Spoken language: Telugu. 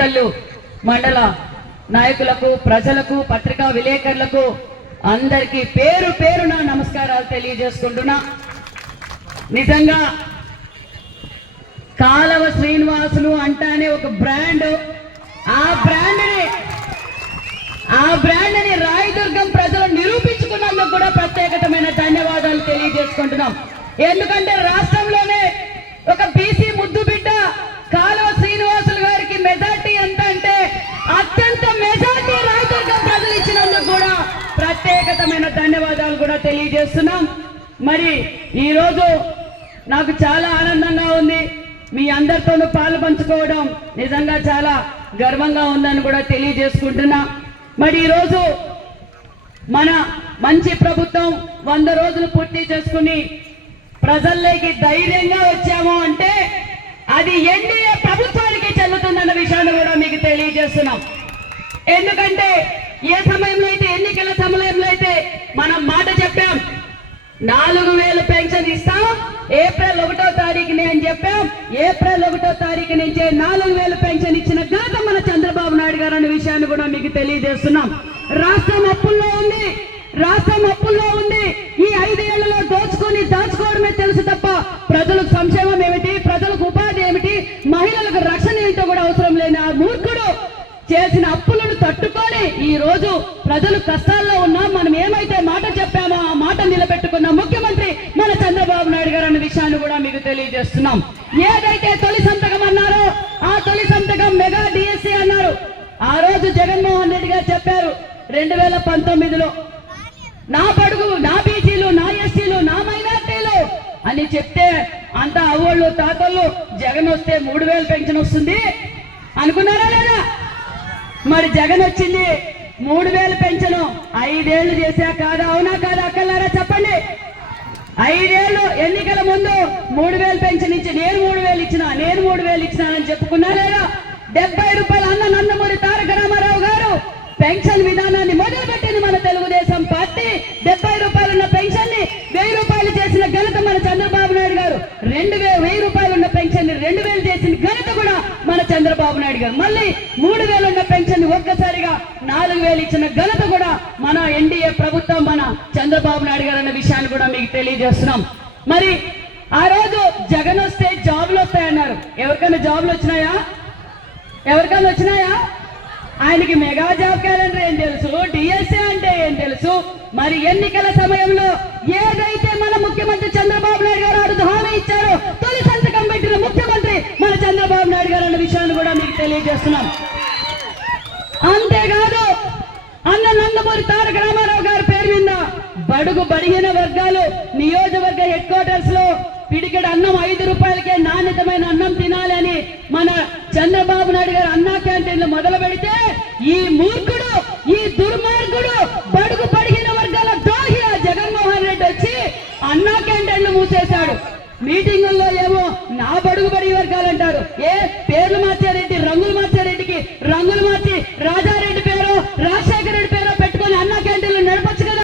రేకల్లు మండల నాయకులకు ప్రజలకు పత్రికా విలేకరులకు అందరికీ పేరు పేరున నమస్కారాలు తెలియజేసుకుంటున్నా. నిజంగా కాలవ శ్రీనివాసులు అంటానే ఒక బ్రాండ్. ఆ బ్రాండ్ని ఆ బ్రాండ్ని రాయదుర్గం ప్రజలు నిరూపించుకున్నందుకు కూడా ప్రత్యేకతమైన ధన్యవాదాలు తెలియజేసుకుంటున్నాం. ఎందుకంటే రాష్ట్రంలో తెలియజేస్తున్నాం. మరి ఈరోజు నాకు చాలా ఆనందంగా ఉంది. మీ అందరితోనూ పాలు పంచుకోవడం నిజంగా చాలా గర్వంగా ఉందని కూడా తెలియజేసుకుంటున్నా. మరి ఈరోజు మన మంచి ప్రభుత్వం వంద రోజులు పూర్తి చేసుకుని ప్రజల్లోకి ధైర్యంగా వచ్చాము అంటే అది ఎన్డీఏ ప్రభుత్వానికి చెల్లుతుందన్న విషయాన్ని కూడా మీకు తెలియజేస్తున్నాం. ఎందుకంటే ఏ సమయంలో అయితే ఎన్నికల సమయంలో అయితే మనం మాట చెప్పాం. నాలుగు వేలు పెన్షన్ ఇస్తాం. ఏప్రిల్ ఒకటో తారీఖుని అని చెప్పాం. ఏప్రిల్ ఒకటో తారీఖు నుంచే నాలుగు వేలు పెన్షన్ ఇచ్చిన ఘనత మన చంద్రబాబు నాయుడు గారు అనే విషయాన్ని కూడా మీకు తెలియజేస్తున్నాం. రాష్ట్రం అప్పుల్లో ఉంది. రాష్ట్రం అప్పుల్లో ఉంది. ఈ ఐదేళ్ళలో దోచుకొని దాచుకోవడమే తెలుసు తప్ప ప్రజలకు సంక్షేమం ఏమిటి? ప్రజలకు ఉపాధి ఏమిటి? మహిళలకు రక్షణ ఏంటో కూడా అవసరం లేని ఆ మూర్ఖుడు చేసిన అప్పులను తట్టుకొని ఈ రోజు ప్రజలు కష్టాల్లో ఉన్నా తెలియజేస్తున్నాం. ఏదైతే తొలి సంతకం అన్నారో ఆ తొలి సంతకం మెగా డిఎస్సి అన్నారు. ఆ రోజు జగన్మోహన్ రెడ్డి గారు చెప్పారు రెండు వేల పంతొమ్మిదిలో నా పడుగు నా బీసీలు నా ఎస్సీలు నా మైనార్టీలు అని చెప్తే అంత అవ్వళ్ళు తాతళ్ళు జగన్ వస్తే మూడు వేలు పెన్షన్ వస్తుంది అనుకున్నారా లేదా? మరి జగన్ వచ్చింది మూడు వేలు పెంచను ఐదేళ్ళు చేశా కాదా అవునా కాదా అక్కలారా చెప్పండి. ఐదేళ్ళు ఎన్నికల ముందు మూడు వేలు పెన్షన్ ఇచ్చి నేను మూడు వేలు ఇచ్చిన నేను మూడు వేలు ఇచ్చినానని చెప్పుకున్నా లేదా? డెబ్బై రూపాయలు అన్న నందమూరి తారక రామారావు గారు పెన్షన్ విధానాన్ని మొదలుపెట్టింది మన తెలుగుదేశం పార్టీ. డెబ్బై రూపాయలు ఉన్న పెన్షన్ని వెయ్యి రూపాయలు చేసిన ఘనత మన చంద్రబాబు నాయుడు గారు. రెండు వెయ్యి రూపాయలు ఉన్న పెన్షన్ని రెండు వేలు చేసిన ఘనత కూడా మన చంద్రబాబు నాయుడు గారు. మళ్ళీ మూడు వేలు ఉన్న పెన్షన్ ఒక్కసారిగా నాలుగు వేలు ఇచ్చిన ఘనత కూడా మన ఎన్డీఏ ప్రభుత్వం మన తెలియజేస్తున్నాం. మరి ఆ రోజు జగన్ వస్తే జాబులు వస్తాయన్నారు. ఎవరికైనా జాబులు వచ్చినాయా? ఎవరికైనా వచ్చినాయా? ఆయనకి మెగా జాబ్ క్యాలెండర్ ఏం తెలుసు? డిఎస్ఏ అంటే ఏం తెలుసు? మరి ఎన్నికల సమయంలో ఏదైతే మన ముఖ్యమంత్రి చంద్రబాబు నాయుడు గారు అడుగు హామీ ఇచ్చారో తొలి సంతకం పెట్టిన ముఖ్యమంత్రి మన చంద్రబాబు నాయుడు గారు అన్న విషయాన్ని కూడా మీకు తెలియజేస్తున్నాం. అడుగు బడిగిన వర్గాలు నియోజకవర్గ హెడ్ క్వార్టర్స్లో పిడికెడ అన్నం ఐదు రూపాయలకే నాణ్యతమైన అన్నం తినాలని మన చంద్రబాబు నాయుడు గారు అన్నా క్యాంటీన్లు మొదలు పెడితే ఈ మూర్ఖుడు ఈ దుర్మార్గుడు బడుగు పడిగిన వర్గాల ద్రోహి జగన్మోహన్ రెడ్డి వచ్చి అన్నా క్యాంటీన్లు మూసేశాడు. మీటింగుల్లో ఏమో నా బడుగు బడి వర్గాలు అంటారు. ఏ పేర్లు